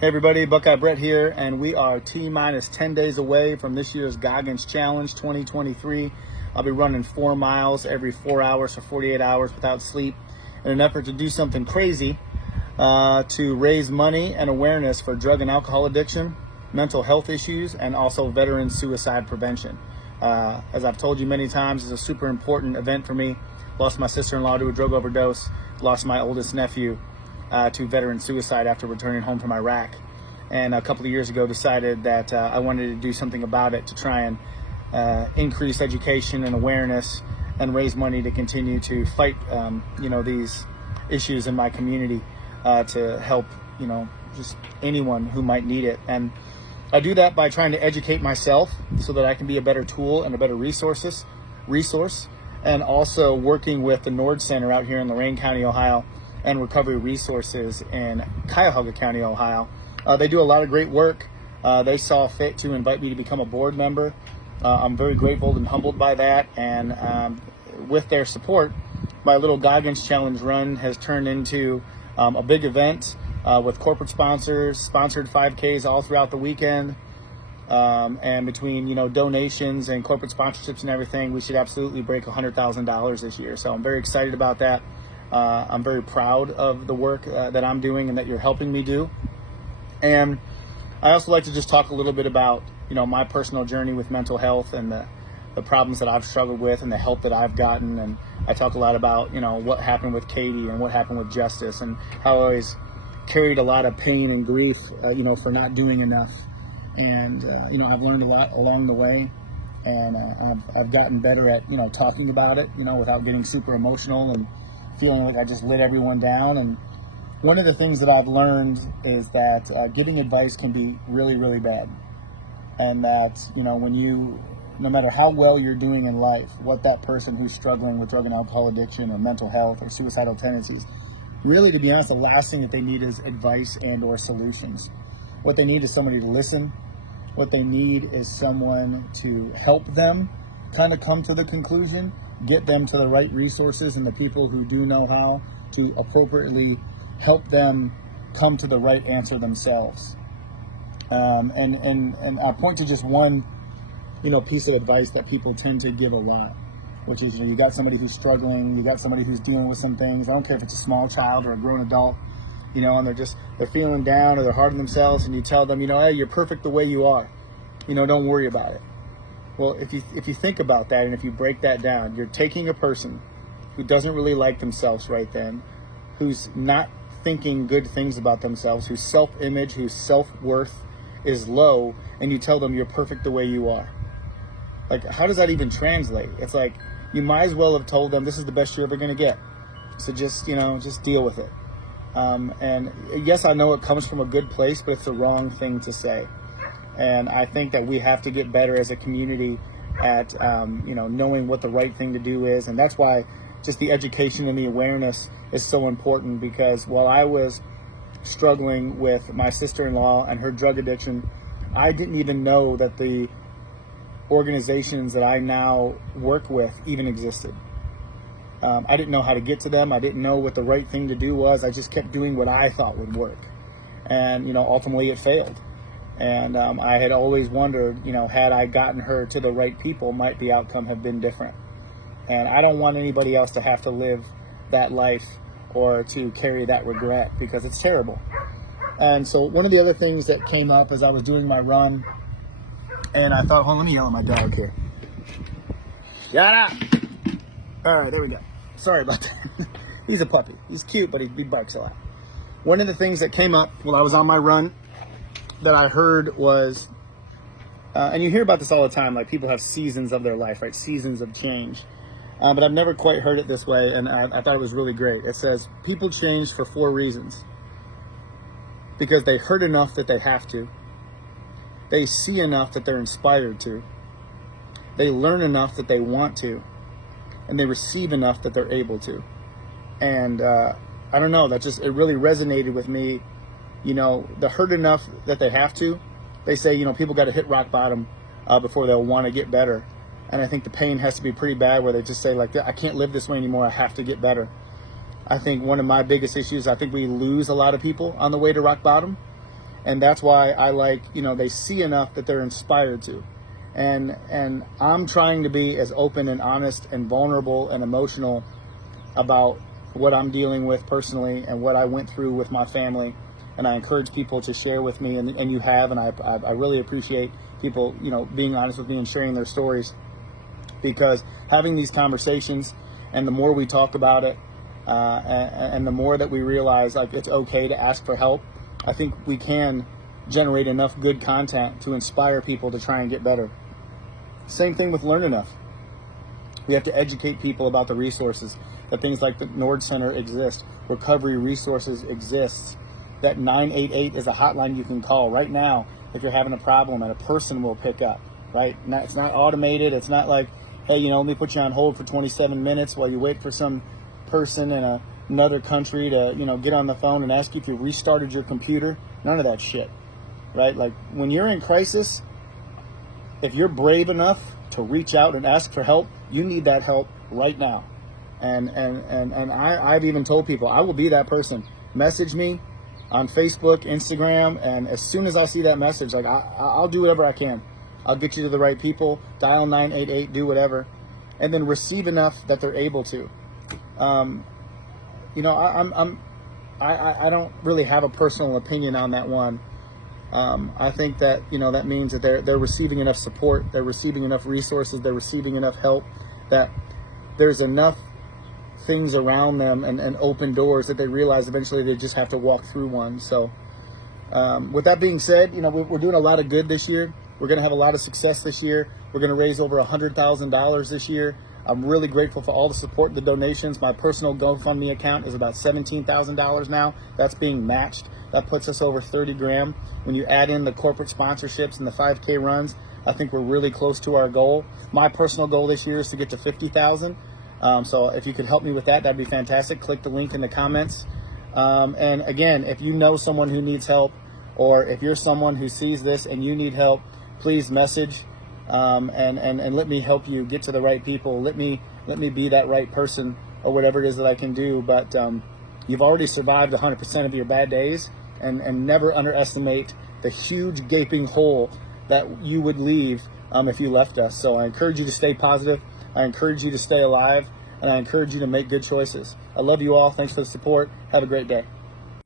Hey everybody, Buckeye Brett here, and we are T-minus 10 days away from this year's Goggins Challenge 2023. I'll be running 4 miles every 4 hours for 48 hours without sleep in an effort to do something crazy to raise money and awareness for drug and alcohol addiction, mental health issues, and also veteran suicide prevention. As I've told you many times, it's a super important event for me. Lost my sister-in-law to a drug overdose, lost my oldest nephew to veteran suicide after returning home from Iraq. And a couple of years ago decided that I wanted to do something about it to try and increase education and awareness and raise money to continue to fight these issues in my community to help just anyone who might need it. And I do that by trying to educate myself so that I can be a better tool and a better resource, and also working with the Nord Center out here in Lorain County, Ohio, and Recovery Resources in Cuyahoga County, Ohio. They do a lot of great work. They saw fit to invite me to become a board member. I'm very grateful and humbled by that. And with their support, my little Goggins Challenge run has turned into a big event with corporate sponsors, sponsored 5Ks all throughout the weekend. And between donations and corporate sponsorships and everything, we should absolutely break $100,000 this year. So I'm very excited about that. I'm very proud of the work that I'm doing and that you're helping me do. And I also like to just talk a little bit about, my personal journey with mental health and the problems that I've struggled with and the help that I've gotten. And I talk a lot about, what happened with Katie and what happened with Justice and how I always carried a lot of pain and grief, for not doing enough. And, I've learned a lot along the way. And I've gotten better at, talking about it, without getting super emotional and feeling like I just let everyone down. And one of the things that I've learned is that getting advice can be really, really bad. And that, no matter how well you're doing in life, what that person who's struggling with drug and alcohol addiction or mental health or suicidal tendencies, really, to be honest, the last thing that they need is advice and or solutions. What they need is somebody to listen. What they need is someone to help them kind of come to the conclusion, get them to the right resources and the people who do know how to appropriately help them come to the right answer themselves. And I'll point to just one, piece of advice that people tend to give a lot, which is, you got somebody who's struggling, you got somebody who's dealing with some things. I don't care if it's a small child or a grown adult, and they're feeling down or they're hard on themselves, and you tell them, hey, you're perfect the way you are. Don't worry about it. Well, if you think about that and if you break that down, you're taking a person who doesn't really like themselves right then, who's not thinking good things about themselves, whose self-image, whose self-worth is low, and you tell them you're perfect the way you are. Like, how does that even translate? It's like, you might as well have told them this is the best you're ever going to get. So just deal with it. And yes, I know it comes from a good place, but it's the wrong thing to say. And I think that we have to get better as a community at, knowing what the right thing to do is. And that's why just the education and the awareness is so important, because while I was struggling with my sister-in-law and her drug addiction, I didn't even know that the organizations that I now work with even existed. I didn't know how to get to them. I didn't know what the right thing to do was. I just kept doing what I thought would work. And, ultimately it failed. And I had always wondered, had I gotten her to the right people, might the outcome have been different. And I don't want anybody else to have to live that life or to carry that regret, because it's terrible. And so one of the other things that came up as I was doing my run, and I thought, let me yell at my dog here. Shut up! All right, there we go. Sorry about that. He's a puppy. He's cute, but he barks a lot. One of the things that came up while I was on my run that I heard was, and you hear about this all the time, like people have seasons of their life, right? Seasons of change. But I've never quite heard it this way, and I thought it was really great. It says, people change for 4 reasons. Because they hurt enough that they have to. They see enough that they're inspired to. They learn enough that they want to. And they receive enough that they're able to. And I don't know, it really resonated with me. The hurt enough that they have to. They say, people got to hit rock bottom before they'll want to get better. And I think the pain has to be pretty bad where they just say, like, I can't live this way anymore. I have to get better. I think one of my biggest issues, I think we lose a lot of people on the way to rock bottom. And that's why I like, they see enough that they're inspired to. And I'm trying to be as open and honest and vulnerable and emotional about what I'm dealing with personally and what I went through with my family. And I encourage people to share with me, and you have, and I really appreciate people, being honest with me and sharing their stories, because having these conversations, and the more we talk about it, and the more that we realize like it's okay to ask for help, I think we can generate enough good content to inspire people to try and get better. Same thing with Learn Enough. We have to educate people about the resources, that things like the Nord Center exist, recovery resources exist, that 988 is a hotline you can call right now if you're having a problem, and a person will pick up, right? It's not automated. It's not like, hey, let me put you on hold for 27 minutes while you wait for some person in another country to, get on the phone and ask you if you restarted your computer. None of that shit, right? Like, when you're in crisis, if you're brave enough to reach out and ask for help, you need that help right now. And I've even told people, I will be that person. Message me on Facebook, Instagram, and as soon as I'll see that message, like, I'll do whatever I can. I'll get you to the right people, dial 988, do whatever, and then receive enough that they're able to. I don't really have a personal opinion on that one. I think that, that means that they're receiving enough support, they're receiving enough resources, they're receiving enough help, that there's enough things around them and open doors that they realize eventually they just have to walk through one. So with that being said, we're doing a lot of good this year. We're going to have a lot of success this year. We're going to raise over $100,000 this year. I'm really grateful for all the support, the donations. My personal GoFundMe account is about $17,000 now. That's being matched. That puts us over 30 grand. When you add in the corporate sponsorships and the 5K runs, I think we're really close to our goal. My personal goal this year is to get to 50,000. So if you could help me with that, that'd be fantastic. Click the link in the comments. And again, if you know someone who needs help, or if you're someone who sees this and you need help, please message and let me help you get to the right people. Let me be that right person, or whatever it is that I can do. But you've already survived 100% of your bad days, and never underestimate the huge gaping hole that you would leave if you left us. So I encourage you to stay positive. I encourage you to stay alive, and I encourage you to make good choices. I love you all. Thanks for the support. Have a great day.